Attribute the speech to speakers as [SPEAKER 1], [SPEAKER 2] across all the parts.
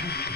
[SPEAKER 1] Thank you.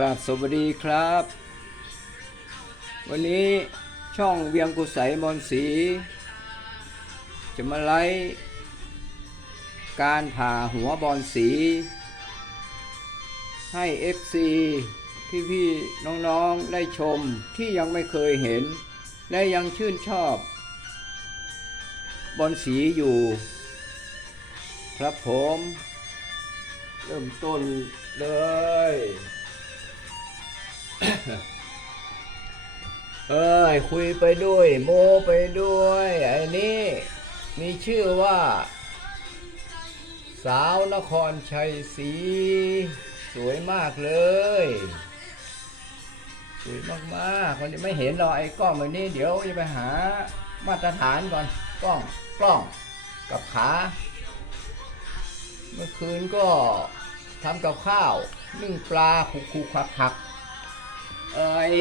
[SPEAKER 1] ราบสวัสดีค
[SPEAKER 2] รับ วันนี้ช่องเวียงกุไสมอนสี จะมาไลฟ์การผ่าหัวบอลสี ให้ FC พี่ๆน้องๆได้ชมที่ยังไม่เคยเห็น และยังชื่นชอบ บอลสีอยู่ ครับผม เริ่มต้นเลย เอ้ยคุยไปด้วย โมไปด้วยไอ้นี่มีชื่อว่า สาวนครชัยศรีสวยมากเลยสวยมากๆคนนี้ไม่เห็นหรอกไอ้กล้องแบบนี้ เดี๋ยวจะไปหามาตรฐานก่อนกล้องกล้องกับขา เมื่อคืนก็ทำกับข้าว นึ่งปลาคุกคุกคักคัก เอ้ย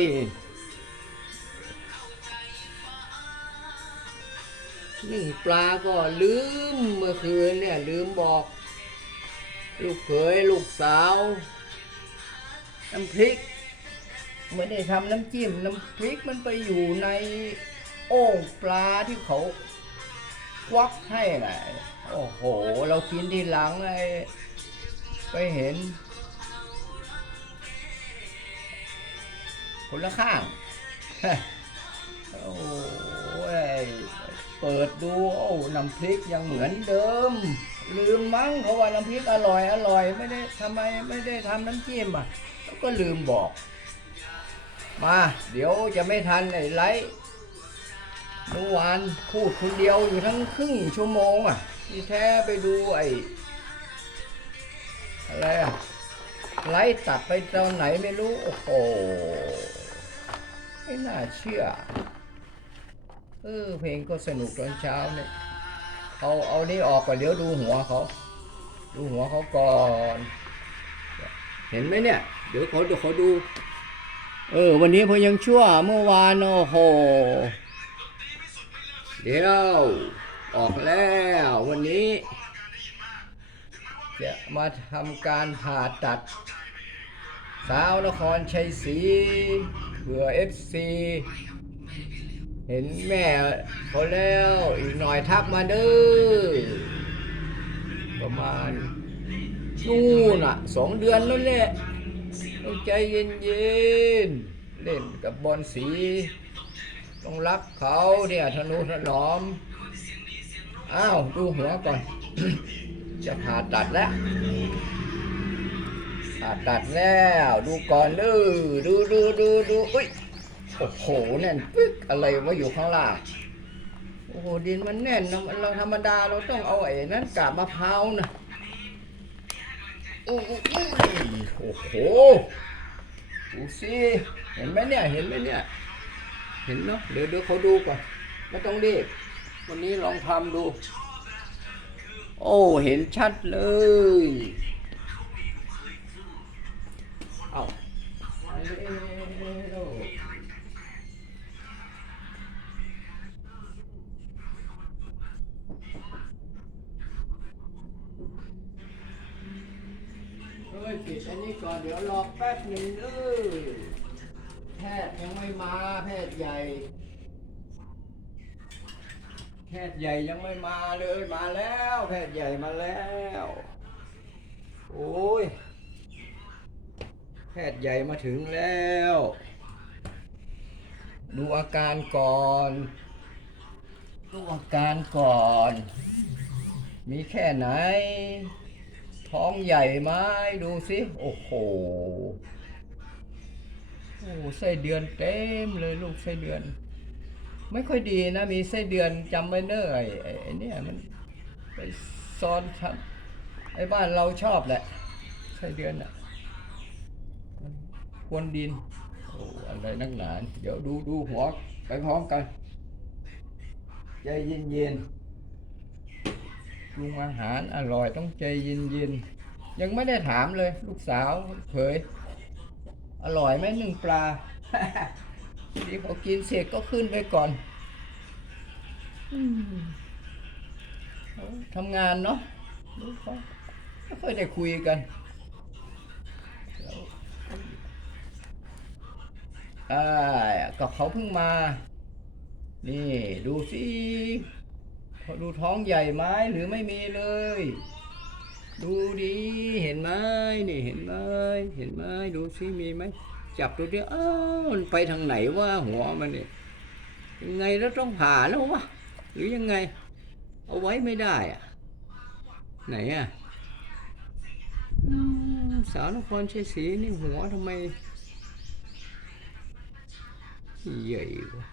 [SPEAKER 2] นึ่ปลาก็ลืมเมื่อคืนเนี่ย ลืมบอก ลูกเขยลูกสาว น้ำพริกไม่ได้ทำน้ำจิ้มน้ำพริกมันไปอยู่ในโอ่งปลาที่เขาควักให้น่ะโอ้โห เรากินทีหลังไอ้ไปเห็น คนละข้าง โอ้ยเปิดดูโอ้น้ำพริกยังเหมือนเดิม ลืมมั้งเขาว่าน้ำพริกอร่อยอร่อย ไม่ได้ทำไมไม่ได้ทำน้ำจิ้มอะแล้วก็ลืมบอก มา เดี๋ยวจะไม่ทันไอ้ไลฟ์เมื่อวานพูดคนเดียวอยู่ทั้งครึ่งชั่วโมงอะที่แท้ไปดูไอ้อะไรอะไลฟ์ตัดไปตอนไหนไม่รู้ โอ้โหาเชื่อ เออ เพลงก็สนุกตอนเช้าเนี่ยเอาเอานี่ออกก่อนเดี๋ยวดูหัวเขา ดูหัวเขาก่อน เห็นไหมเนี่ย เดี๋ยวเขาเดี๋ยวเขาดู เออ วันนี้พอยังชั่วเมื่อวานโอ้โห เดี๋ยวออกแล้ววันนี้ จะมาทำการผ่าตัด สาวนครชัยศรี เผื่อเอฟซีเห็นแม่เขาแล้วอีกหน่อยทักมาเด้อประมาณนู่นอะสองเดือนแล้วแหละต้องใจเย็นๆเล่นกับบอลสี ต้องรักเขาเนี่ยทนุถนอม อ้าว ดูหัวก่อน จะผ่าตัดแล้ว ผ่าตัดแล้ว ดูก่อนดูดูดูดูดูอุ้ยโอ้โหแน่นปึ๊กอะไรวะอยู่ข้างล่างโอ้โหดินมันแน่นนะเราธรรมดาเราต้องเอาไอ้นั้นกาบมะพร้าวนะโอ้โหโอ้โหดูสิเห็นไหมเนี่ยเห็นไหมเนี่ย เห็นเนาะเดี๋ยวเดี๋ยวเขาดูก่อนไม่ต้องรีบวันนี้ลองทำดู โอ้เห็นชัดเลย เร็วเฮ้ยปิดอันนี้ก่อนเดี๋ยวรอแป๊บหนึ่งเด้อแพทย์ยังไม่มาแพทย์ใหญ่ แพทย์ใหญ่ยังไม่มาเลยมาแล้ว แพทย์ใหญ่มาแล้ว โอ้ย ทย์ใหญ่มาถึงแล้ว ดูอาการก่อน ดูอาการก่อน มีแค่ไหน ท้องใหญ่ไหมดูสิ โอ้โห โอ้ไส้เดือนเต็มเลยลูกไส้เดือน ไม่ค่อยดีนะ มีไส้เดือนจำไว้เนอไอ้ไอ้ไอ้เนี่ยมันไปซ้อนทับไอ้บ้านเราชอบแหละไส้เดือนอะ ควนดินโอ้อะไรนักหนาเดี๋ยวดูดูหัวไปพร้อมกันใจเย็นเย็นปรุงอาหารอร่อยต้องใจเย็นเย็นยังไม่ได้ถามเลย ลูกสาวเผย อร่อยไหมหนึ่งปลาดีพอกินเสร็จก็ขึ้นไปก่อนอทำงานเนาะไม่ค่อยได้คุยกันแล้ว อ่าก็เขาเพิ่งมา นี่ดูสิดูท้องใหญ่ไหมหรือไม่มีเลย ดูดีเห็นไหมนี่เห็นไหมเห็นไหมดูสิมีไหมจับดูดิอ้าวมันไปทางไหนวะหัวมันเนี่ยยังไงแล้วต้องผ่าแล้ววะหรือยังไง เอาไว้ไม่ได้อะไหนอะสาวนครชัยศรีนี่หัวทำไม ใหญ่วะ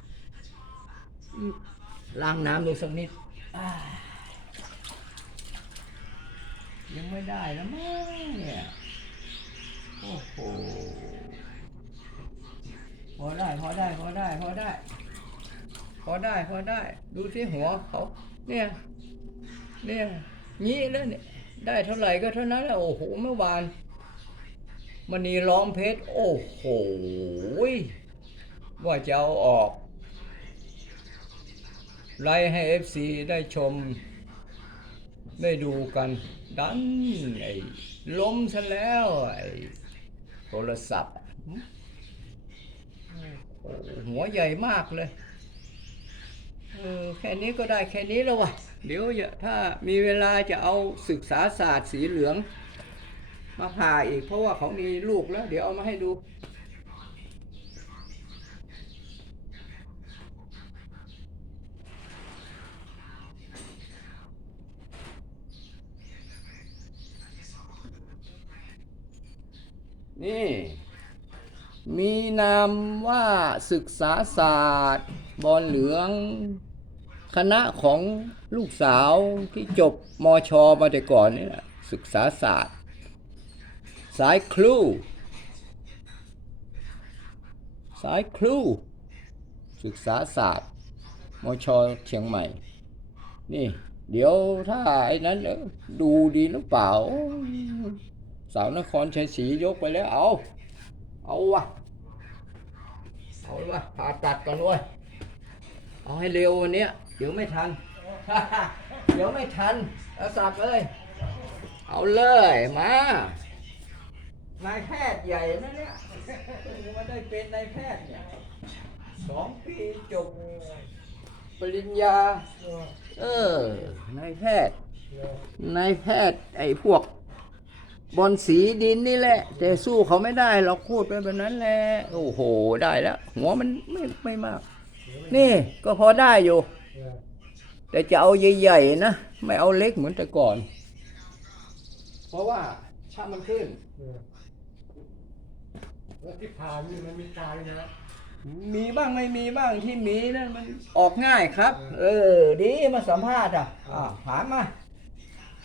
[SPEAKER 2] ล้างน้ำดูสักนิด ยังไม่ได้แล้วมั้งเนี่ย โอ้โห พอได้ พอได้ พอได้ พอได้ พอได้ พอได้ ดูที่หัวเขา เนี่ย เนี่ยงี้แล้วเนี่ย ได้เท่าไหร่ก็เท่านั้นแหละ โอ้โห เมื่อวานมณีล้อมเพชร โอ้โห ว่าจะเอาออกไล่ให้เอฟซีได้ชม ได้ดูกัน ดันไอ้ล้มซะแล้วไอ้โทรศัพท์หัวใหญ่มากเลยเออแค่นี้ก็ได้แค่นี้แล้ววะเดี๋ยวถ้ามีเวลาจะเอาศึกษาศาสตร์สีเหลือง มาผ่าอีกเพราะว่าเขามีลูกแล้ว เดี๋ยวเอามาให้ดู นี่ มีนามว่าศึกษาศาสตร์ บอลเหลือง คณะของลูกสาวที่จบมชมาแต่ก่อนนี่แหละศึกษาศาสตร์ สายครูสายครูศึกษาศาสตร์ มชเชียงใหม่ นี่ เดี๋ยวถ้าไอ้นั้นดูดีหรือเปล่า สาวนครชัยศรียกไปแล้ว เอา เอาวะ เอาวะผ่าตัดก่อนเว้ยเอาให้เร็ววันนี้เดี๋ยวไม่ทัน เดี๋ยวไม่ทันเอาสับเลย เอาเลยมานายแพทย์ใหญ่นะเนี่ยเพิ่งมาได้เป็นนายแพทย์เนี่ยสองปีจบปริญญา เออนายแพทย์นายแพทย์ไอ้พวก บอลสีดินนี่แหละ แต่สู้เขาไม่ได้เราพูดไปแบบนั้นแหละโอ้โหได้แล้วหัวมันไม่ไม่มาก นี่ก็พอได้อยู่
[SPEAKER 3] เออ
[SPEAKER 2] แต่จะเอาใหญ่ๆนะไม่เอาเล็กเหมือนแต่ก่อน เพราะว่าถ้ามันขึ้น
[SPEAKER 3] เออแล้วที่ผ่านนี่มันมีตายนะ
[SPEAKER 2] มีบ้างไม่มีบ้างที่มีนั่นมันออกง่ายครับ เออ ดีมาสัมภาษณ์อะอ่าถามมา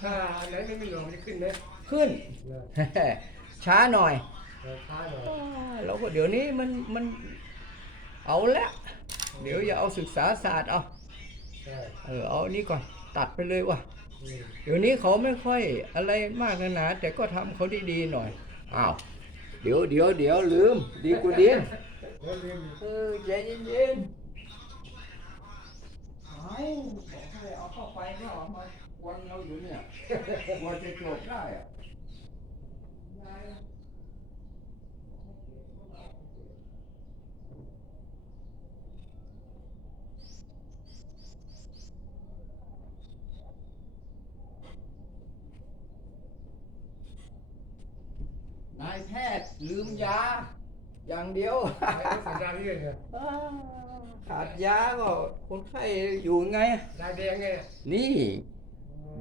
[SPEAKER 3] ถ้าอันไหนไม่มีหลวงมันจะขึ้นไหม
[SPEAKER 2] ขึ้น
[SPEAKER 3] เออ
[SPEAKER 2] ช้าหน่อย
[SPEAKER 3] เออช้าหน่อย
[SPEAKER 2] อ่าเราก็เดี๋ยวนี้มันมันเอาละเดี๋ยวอย่าเอาศึกษาศาสตร์เอา
[SPEAKER 3] ใช่
[SPEAKER 2] เออเอานี่ก่อนตัดไปเลยว่ะ
[SPEAKER 3] อืม
[SPEAKER 2] เดี๋ยวนี้เขาไม่ค่อยอะไรมากนะนะแต่ก็ทำเขาดีๆหน่อยอ้าวเดี๋ยวเดี๋ยวเดี๋ยวลืม ดีกว่าดี
[SPEAKER 3] แล้วเรียน
[SPEAKER 2] เออใจเย็นๆเอาบอกให้เอาเข้าไปก็ออกมาวันเราอยู่เนี่ยกว่าจะจบได้อะ แพทย์ลืมยา อย่างเดียว
[SPEAKER 3] ไอ้สัญญาณเรื่อยเนี่ย
[SPEAKER 2] ขาดยาก็คนไข้อยู่ไง
[SPEAKER 3] ลายแดงไงเนี่ย
[SPEAKER 2] นี่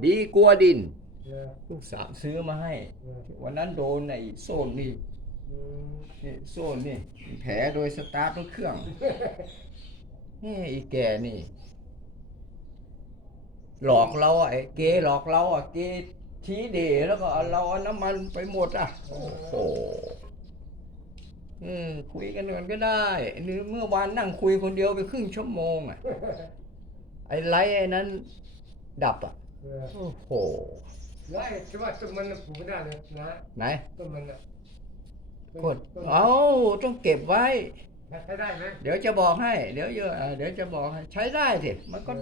[SPEAKER 2] ดีกลัวดิน
[SPEAKER 3] เออ
[SPEAKER 2] ลูกสาวซื้อมาให้
[SPEAKER 3] เออ
[SPEAKER 2] วันนั้นโดนไอ้โซนนี่
[SPEAKER 3] อืม
[SPEAKER 2] นี่โซนนี่แผลโดยสตาร์ทรถเครื่อง นี่ไอ้แกนี่ หลอกเราอะไอ้เกหลอกเราอะเก ชี้เดแล้วก็เอาเราเอาน้ำมันไปหมดอะ โอ้โหอืมคุยกันก่อนก็ได้นี่เมื่อวานนั่งคุยคนเดียวไปครึ่งชั่วโมงอะ ไอ้ไลท์ไอ้นั้น ดับอะ
[SPEAKER 3] เออ
[SPEAKER 2] โอ้โห
[SPEAKER 3] แล้วไอ้ที่ว่าต้นมันน่ะปลูกไม่ได้เลยนะ
[SPEAKER 2] ไหน
[SPEAKER 3] ต้นมันอะต้น
[SPEAKER 2] กด
[SPEAKER 3] ต้น
[SPEAKER 2] เอ้า ต้องเก็บไว้
[SPEAKER 3] ใช้ได้ไหม
[SPEAKER 2] เดี๋ยวจะบอกให้ เดี๋ยวเยอะเดี๋ยวจะบอกให้ใช้ได้สิมันก็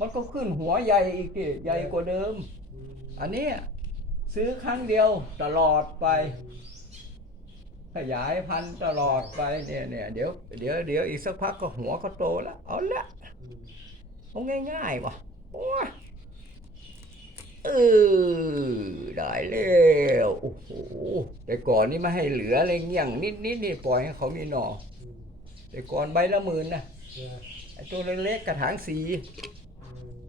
[SPEAKER 2] มันก็ขึ้นหัวใหญ่อีกสิใหญ่กว่าเดิม
[SPEAKER 3] อั
[SPEAKER 2] นนี้ซื้อครั้งเดียวตลอดไป ขยายพันธุ์ตลอดไปเนี่ยเนี่ยเดี๋ยวเดี๋ยวเดี๋ยวอีกสักพักก็หัวก็โตแล้วเอาละเอาง่ายๆว่ะโอ้ยเออได้แล้วโอ้โหแต่ก่อนนี่ไม่ให้เหลืออะไรเงี้ยงนิดนิดๆนี่ปล่อยให้เขามีหน่อ แต่ก่อนใบละหมื่นนะ
[SPEAKER 3] เออ
[SPEAKER 2] ไอ้ตัวเล็กๆกระถางสี
[SPEAKER 3] อืม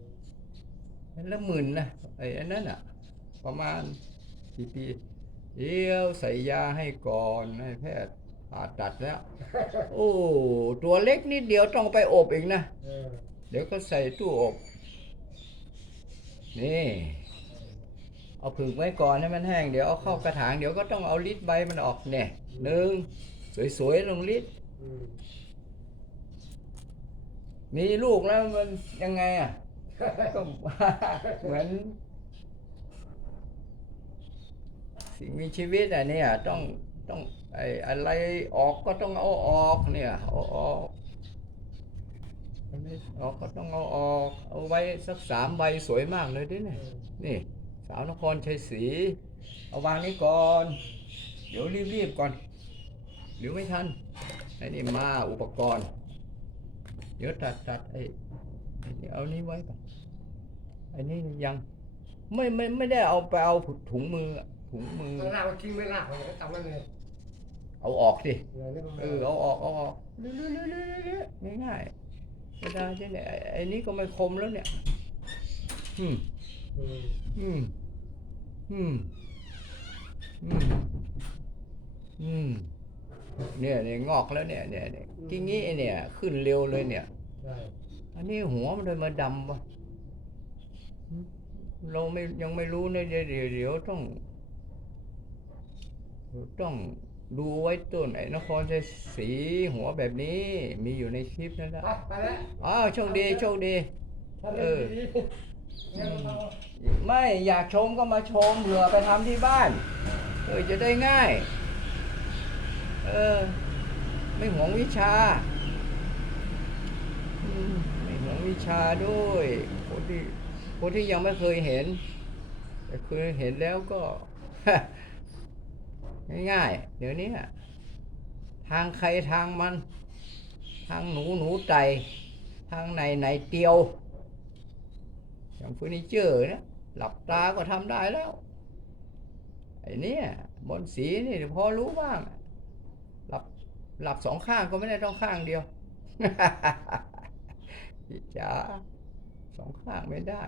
[SPEAKER 2] ใบละหมื่นนะไอ้อันนั้นอะ ประมาณกี่ปีเดี๋ยวใส่ยาให้ก่อนให้แพทย์ผ่าตัดแล้ว โอ้ตัวเล็กนิดเดียวต้องไปอบอีกนะ
[SPEAKER 3] เออ
[SPEAKER 2] เดี๋ยวก็ใส่ตู้อบ นี่ เอาผึ่งไว้ก่อนให้มันแห้งเดี๋ยวเอาเข้ากระถางเดี๋ยวก็ต้องเอาลิดใบมันออกเนี่ยหนึ่งสวยๆลงลิด
[SPEAKER 3] อื ม
[SPEAKER 2] มีลูกแล้วมันยังไงอะ ก็เหมือน สิ่งมีชีวิตอะเนี่ยต้องต้องไอ้อะไรออกก็ต้องเอาออกเนี่ยเอาออกอันนี้ออกก็ต้องเอาออก เอาไว้สักสามใบสวยมากเลยดิเนี่ยนี่ สาวนครชัยศรีเอาวางนี้ก่อน เดี๋ยวรีบๆก่อนเดี๋ยวไม่ทันไอ้นี่มาอุปกรณ์เดี๋ยวตัดตัดไอ้ไอ้นี่เอานี้ไว้ก่อนไอ้นี่ยังไม่ไม่ไม่ได้เอาไปเอาถุงมืออะถุงมือ
[SPEAKER 3] ข้างล่างมันทิ้งไม่ลากมันก็ทำมันเลย
[SPEAKER 2] เอาออกสิ
[SPEAKER 3] เออนี่มัน
[SPEAKER 2] เออเอาออกเอาออกเรื่อยๆๆๆๆง่ายๆไม่ได้ใช่เนี่ยไอ้ไอ้นี่ก็ไม่คมแล้วเนี่ยอืม
[SPEAKER 3] อืม
[SPEAKER 2] อืมอืมอืมอืม เนี่ยเนี่ยงอกแล้วเนี่ยเนี่ยเนี่ยกิ่งนี้เนี่ยขึ้นเร็วเลยเนี่ย
[SPEAKER 3] ใช่
[SPEAKER 2] อันนี้หัวมันเลยมาดำวะอืมเราไม่ยังไม่รู้นะเดี๋ยวเดี๋ยวเดี๋ยวต้อง ต้องดูไว้ต้นไอ้นครชัยศรีหัวแบบนี้ มีอยู่ในคลิปนั่นแหละ
[SPEAKER 3] ไปไปแล้ว
[SPEAKER 2] อ้าวโชคดีโชคดี
[SPEAKER 3] ถ้า
[SPEAKER 2] เอ
[SPEAKER 3] เล่น
[SPEAKER 2] อ
[SPEAKER 3] ดีๆงั้นเรา
[SPEAKER 2] ไม่อยากชมก็มาชมเผื่อไปทำที่บ้านเออจะได้ง่าย เออ ไม่หวงวิชาไม่หวงวิชาด้วยคนที่คนที่ยังไม่เคยเห็น แต่เคยเห็นแล้วก็ ง่ายๆ เดี๋ยวนี้ทางใครทางมัน ทางหนูหนูไตทางไหนไหนเตียว อย่างเฟอร์นิเจอร์เนี่ยหลับตาก็ทำได้แล้วไอ้นี่บนสีนี่พอรู้บ้าง หลับสองข้างก็ไม่ได้ต้องข้างเดียวจ๋าสองข้างไม่ได้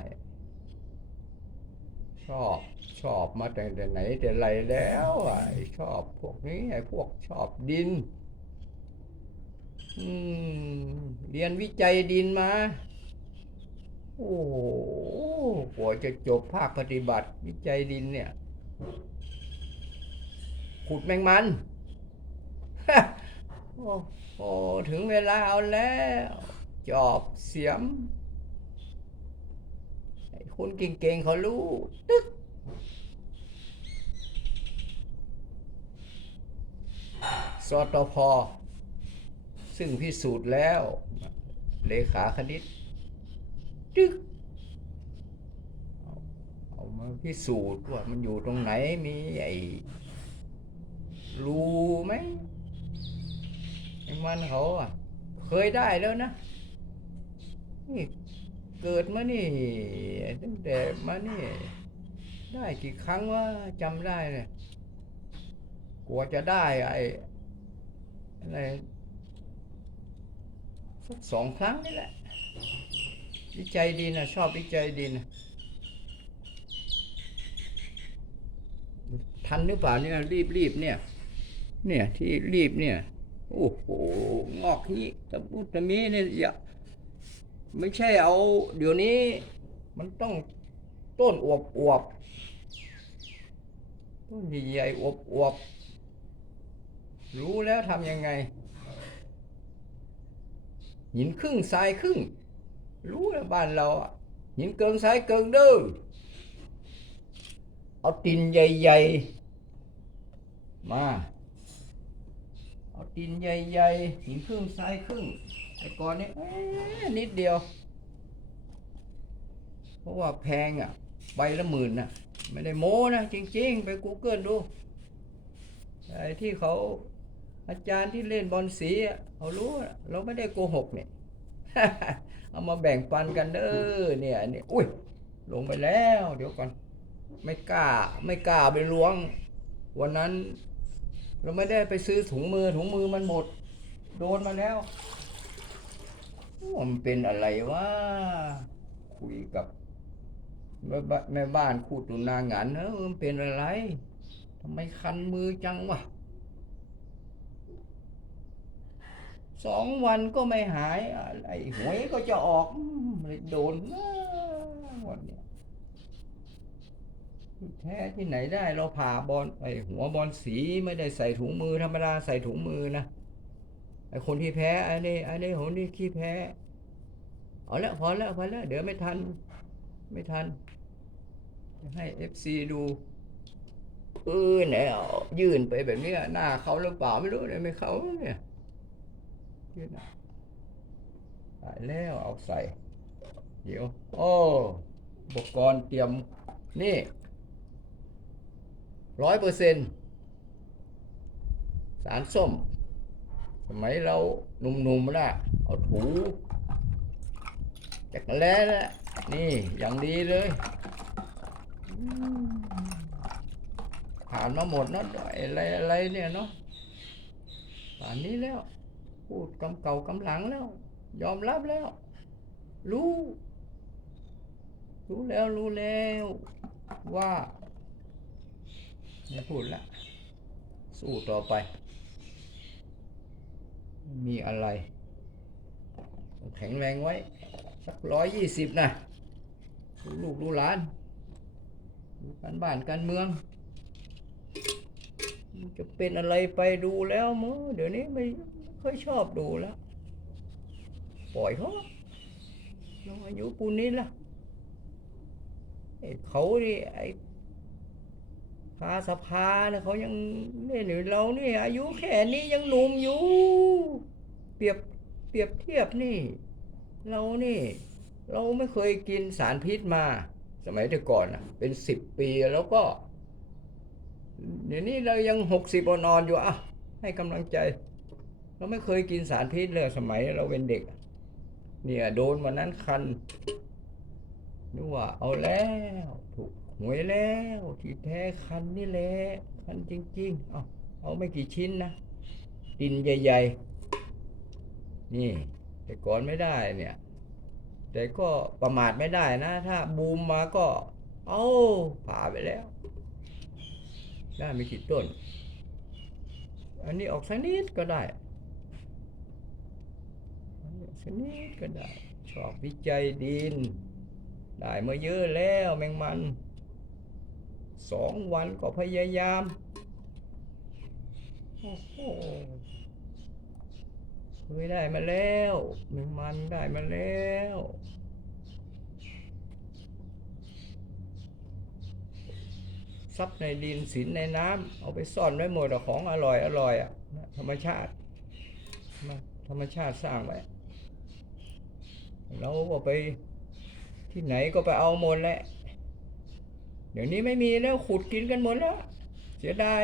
[SPEAKER 2] ชอบชอบมาแต่แต่ไหนแต่ไรแล้วอะไอชอบพวกนี้ไอ้พวกชอบดินเรียนวิจัยดินมา โอ้โหกว่าจะจบภาคปฏิบัติวิจัยดินเนี่ย ขุดแมงมัน โอ้โหถึงเวลาเอาแล้ว จอบเสียมไอ้คนเก่งๆเขารู้ตึ๊กสตพซึ่งพิสูจน์แล้ว เลขาคณิตตึ๊กเอาเอามาพิสูจน์ว่ามันอยู่ตรงไหนมีไอ้รูไหม ไอ้มันเขาอะ เคยได้แล้วนะ นี่เกิดมานี่ตั้งแต่มานี่ ได้กี่ครั้งว่าจำได้เนี่ยกว่าจะได้ไอ้อะไรสักสองครั้งนี่แหละวิจัยดีนะชอบวิจัยดีนะทันหรือเปล่าเนี่ยรีบรีบเนี่ย เนี่ยที่รีบเนี่ย โอ้โหงอกนี้ตะมุตะมีเนี่ยอย่าไม่ใช่เอา เดี๋ยวนี้ มันต้องต้นอวบอวบต้นใหญ่ๆอวบอวบรู้แล้วทำยังไง หินครึ่งทรายครึ่ง รู้แล้วบ้านเราอะหินเกิงซ้ายเกิงเด้อเอาตินใหญ่ ๆ มา ตินใหญ่ๆหินครึ่งซ้ายครึ่งไอ้ก้อนนี้นิดเดียว เพราะว่าแพงอะ ใบละหมื่นน่ะไม่ได้โม้นะ จริง ๆ ไป Google ดูไอ้ที่เขาอาจารย์ที่เล่นบอลสีเขารู้เราไม่ได้โกหกเนี่ยเอามาแบ่งปันกันเด้อเนี่ยนี่อุ้ย ลงไปแล้ว เดี๋ยวก่อน ไม่กล้า ไม่กล้าไปล้วง วันนั้น เราไม่ได้ไปซื้อถุงมือถุงมือมันหมด โดนมาแล้วมันเป็นอะไรวะคุยกับแม่บ้านแม่บ้านคูตุนางานเออมันเป็นอะไรทำไมคันมือจังวะสองวันก็ไม่หายอะไรหวยก็จะออกอืมเลยโดนนะวันนี้ แท้ที่ไหนได้เราผ่าบอลไอหัวบอลสีไม่ได้ใส่ถุงมือธรรมดาใส่ถุงมือนะไอคนที่แพ้ไอ้นี่ไอ้นี่คนที่ขี้แพ้เอาละพอแล้วพอแล้วเดี๋ยวไม่ทัน ไม่ทัน ให้เอฟซีดูเออเนี่ยยื่นไปแบบนี้หน้าเขาหรือเปล่าไม่รู้เนี่ยไม่เขาเนี่ยยื่นอะตายแล้วเอาใส่ เดี๋ยว โอ้อุปกรณ์เตรียมนี่ ร้อยเปอร์เซ็นสารส้ม สมัยเราหนุ่มๆนะเอาถูจากนั้นแล้วนะนี่อย่างดีเลย ผ่านมาหมดเนาะอะไรอะไรเนี่ยเนาะป่านนี้แล้ว พูดกำเก่ากำหลังแล้ว ยอมรับแล้ว รู้ รู้แล้วรู้แล้วว่า ไม่พูดละ สู้ต่อไป มีอะไร แข็งแรงไว้ สักร้อยยี่สิบนะดูลูกดูหลานดูการบ้านการเมืองจะเป็นอะไรไปดูแล้วมั้งเดี๋ยวนี้ไม่ค่อยชอบดูแล้ว ปล่อยเขาเราอายุปูนนี้ละไอ้เขาดิไอ้ พาสภาเนี่ยเขายังเนี่ยหรือเรานี่ยอายุแค่นี้ยังหนุ่มอยู่ เปรียบเปรียบเทียบนี่ เรานี่ เราไม่เคยกินสารพิษมา สมัยแต่ก่อนนะเป็นสิบปีแล้วก็ เดี๋ยวนี้เรายังหกสิบนอนอยู่อะให้กำลังใจ เราไม่เคยกินสารพิษเลยสมัยเราเป็นเด็ก เนี่ยโดนวันนั้นคันนึกว่าเอาแล้วถูก หวยแล้วที่แท้คันนี่แหละคันจริงๆเอาเอาไม่กี่ชิ้นนะดินใหญ่ๆ นี่ แต่ก่อนไม่ได้เนี่ย แต่ก็ประมาทไม่ได้นะ ถ้าบูมมาก็ เอาผ่าไปแล้ว ได้ไม่กี่ต้น อันนี้ออกสักนิดก็ได้อันนี้ออกสักนิดก็ได้ ชอบวิจัยดิน ได้มาเยอะแล้วแมงมัน สองวันก็พยายามโอ้โหเคยได้มาแล้วแมงมันได้มาแล้วทรัพย์ในดินสินในน้ำเอาไปซ่อนไว้หมดของอร่อยอร่อยอะนะธรรมชาติ ธรรมชาติสร้างไว้เราก็ไปที่ไหนก็ไปเอาหมดแหละ เดี๋ยวนี้ไม่มีแล้วขุดกินกันหมดแล้ว เสียดาย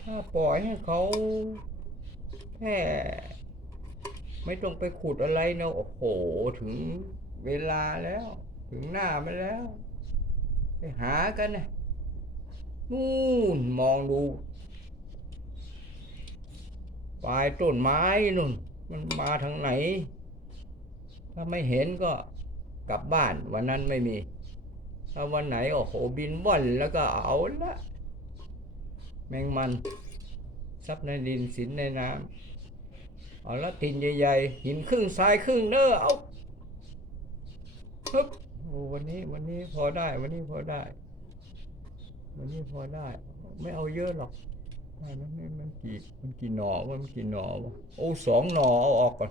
[SPEAKER 2] ถ้าปล่อยให้เขาแค่ไม่ต้องไปขุดอะไรเนาะโอ้โห ถึงเวลาแล้ว ถึงหน้ามันแล้ว ไปหากันนะนู่นมองดูปลายต้นไม้นู่น มันมาทางไหน ถ้าไม่เห็นก็กลับบ้านวันนั้นไม่มี ถ้าวันไหนโอ้โหบินว่อนแล้วก็เอาละแมงมันซับในดินสินในน้ำเอาละตินใหญ่ๆ หินครึ่งทรายครึ่งเนอเอาฮึบโอ้วันนี้วันนี้พอได้ วันนี้พอได้ วันนี้พอได้ ไม่เอาเยอะหรอกมันมันมันกี่มันกี่หนอวะมันกี่หนอวะโอ้สองหนอเอาออกก่อน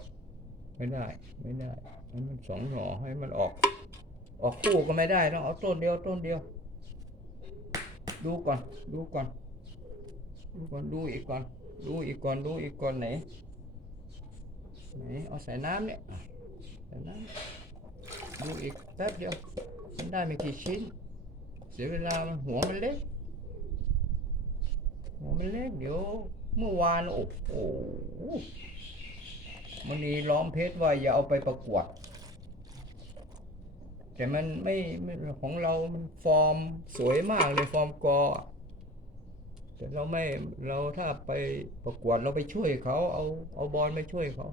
[SPEAKER 2] ไม่ได้ ไม่ได้ให้มันสองหนอให้มันออก ออกคู่ก็ไม่ได้ต้องเอาต้นเดียวต้นเดียว ดูก่อน ดูก่อน ดูก่อนดูอีกก่อน ดูอีกก่อนดูอีกก่อนไหนไหนเอาใส่น้ำเนี่ยใส่น้ำดูอีกแป๊บเดียวมันได้ไม่กี่ชิ้น เสียเวลามันหัวมันเล็กหัวมันเล็กเดี๋ยวเมื่อวานโอ้โหมันมีล้อมเพชรว่าอย่าเอาไปประกวด แต่มันไม่ไม่ของเรามันฟอร์มสวยมากเลยฟอร์มกอแต่เราไม่เราถ้าไปประกวดเราไปช่วยเขาเอาเอาบอลไปช่วยเขา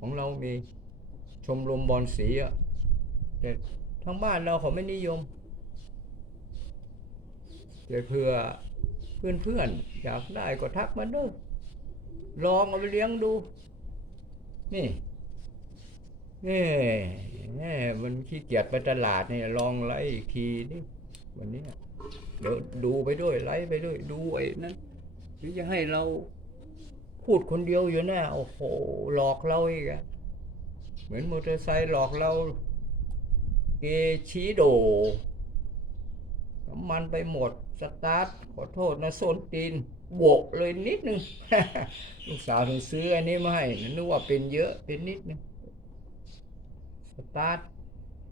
[SPEAKER 2] ของเรามีชมรมบอลสีอะแต่ทางบ้านเราเขาไม่นิยมแต่เพื่อเพื่อนเพื่อนๆอยากได้ก็ทักมาเด้อลองเอาไปเลี้ยงดู นี่ นี่แน่มันขี้เกียจไปตลาดเนี่ยลองไล่อีกทีนี่วันนี้เดี๋ยวดูไปด้วยไล่ไปด้วย ดูไอ้นั้นหรือจะให้เราพูดคนเดียวอยู่น่โอ้โหหลอกเราอีกอะเหมือนมอเตอร์ไซค์หลอกเราเกชีโดน้ำมันไปหมดสตาร์ทขอโทษนะโซนตีนโบกเลยนิดนึงลูกสาวถึงซื้ออันนี้มาให้นึกว่าเป็นเยอะเป็นนิดนึง ตาร์ท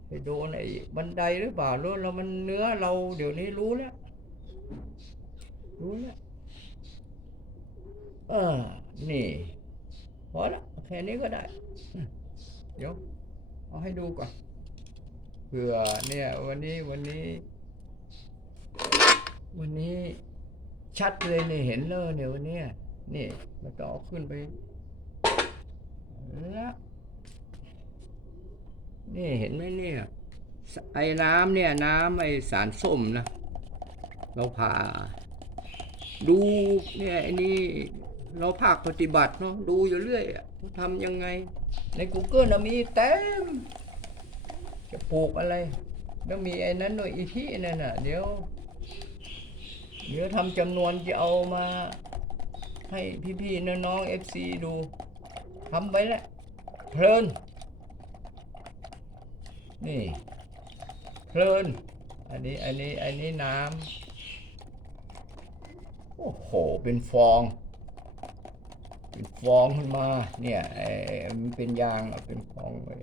[SPEAKER 2] ไปโดนไอ้บันไดหรือเปล่ารู้แล้วมันเนื้อเราเดี๋ยวนี้รู้แล้ว รู้แล้ว เออ นี่ พอละแค่นี้ก็ได้ เดี๋ยว เอาให้ดูก่อน เผื่อเนี่ย วันนี้วันนี้ วันนี้ชัดเลยเนี่ยเห็นเลยเนี่ยวันนี้นี่ แล้วก็เอาขึ้นไปแล้ว นี่เห็นไหมเนี่ย ไอ้น้ำเนี่ยน้ำไอ้สารส้มนะ เราผ่า ดูเนี่ยไอ้นี่เราภาคปฏิบัติเนาะดูอยู่เรื่อยทำยังไง ใน Google นะมีเต็ม จะปลูกอะไรแล้วมีไอ้นั้นด้วยอีที่นั่นน่ะ เดี๋ยว เดี๋ยวทำจำนวนจะเอามา ให้พี่ๆน้องๆ FC ดูทำไปแล้วเพลิน นี่เพลินอันนี้อันนี้อันนี้น้ำโอ้โหเป็นฟอง เป็นฟองขึ้นมาเนี่ยไอ้มันเป็นยางอเป็นฟองเลย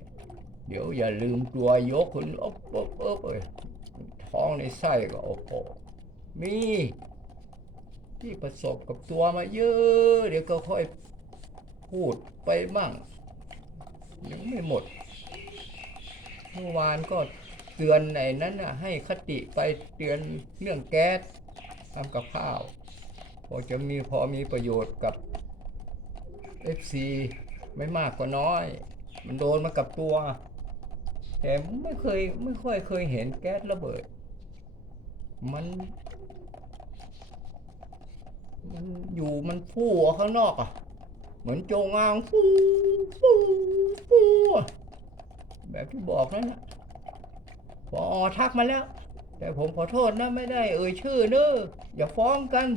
[SPEAKER 2] เดี๋ยวอย่าลืมตัวยกขึ้นอ๊บอ๊บอ๊บเลยท้องในไส้ก็โอ้โหมีที่ประสบกับตัวมาเยอะ เดี๋ยวก็ค่อยพูดไปบ้างยังไม่หมด เมื่อวานก็เตือนไอ้นั้นน่ะให้คติไปเตือนเรื่องแก๊สทำกับข้าวพอจะมีพอมีประโยชน์กับ FC ไม่มากก็น้อย มันโดนมากับตัว แต่ไม่เคยไม่ค่อยเคยเห็นแก๊สระเบิด มัน มันอยู่มันฟู่ข้างนอกอะ เหมือนโจงอางฟูฟูฟูอะ แบบที่บอกนั่นนะพอทักมาแล้ว แต่ผมขอโทษนะไม่ได้ เอ่ยชื่อเนอะอย่าฟ้องกัน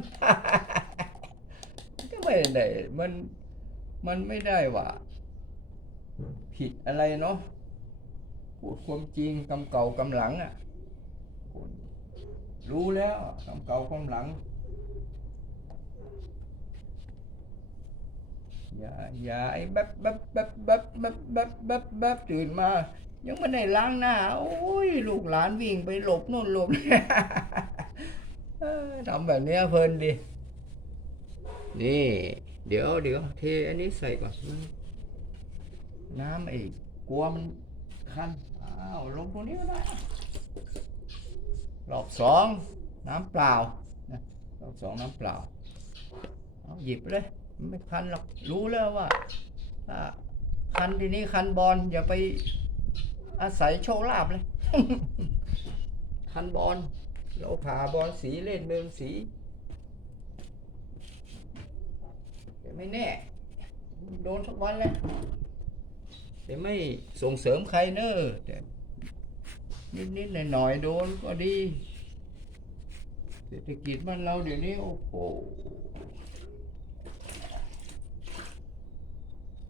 [SPEAKER 2] ก็ไม่ได้มันมันไม่ได้ว่า ผิดอะไรเนาะพูดความจริงกำเก่ากำหลังอะรู้แล้วกำเก่ากำหลัง ย่าอย่าไอ้แบบแบบแบบแบบแบบแบบแบบแบบตื่นมา ยังไม่ได้ล้างหน้า โอ้ย ลูกหลานวิ่งไปหลบโน่นหลบนี่ทำแบบนี้เพลินดี นี่ เดี๋ยวเดี๋ยวเทอันนี้ใส่ก่อน น้ำอีกกลัวมันคันอ้าวลงตรงนี้ก็ได้รอบสองน้ำเปล่านะรอบสองน้ำเปล่า เอาหยิบเลย ไม่คันหรอกรู้แล้วว่าคันทีนี้คันบอลอย่าไปอาศัยโชคลาภเลย คันบอลเราผ่าบอลสีเล่นเมืองสีแต่ไม่แน่ โดนสักวันแหล้วแต่ไม่ส่งเสริมใครเนอะแต่นิดๆหน่อยๆโดนก็ดี เศรษฐกิจบ้านเราเดี๋ยวนี้ โอ้โห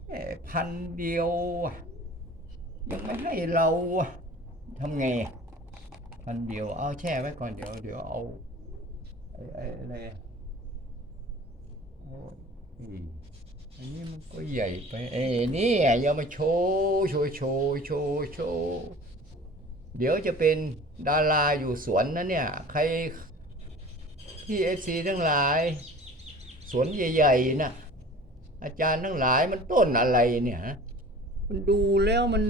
[SPEAKER 2] แค่ พันเดียว ยังไม่ให้เราทำไงพันเดียวเอาแช่ไว้ก่อนเดี๋ยวเดี๋ยวเอาไอ้อะไรอันนี้มันก็ใหญ่ไป เอ้นี่อย่ามาโชว์โชว์โชว์โชว์โชว์เดี๋ยวจะเป็นดาราอยู่สวนนะเนี่ย ใครที่เอฟซีทั้งหลาย สวนใหญ่ๆน่ะ อาจารย์ทั้งหลายมันต้นอะไรเนี่ยฮะมันดูแล้วมัน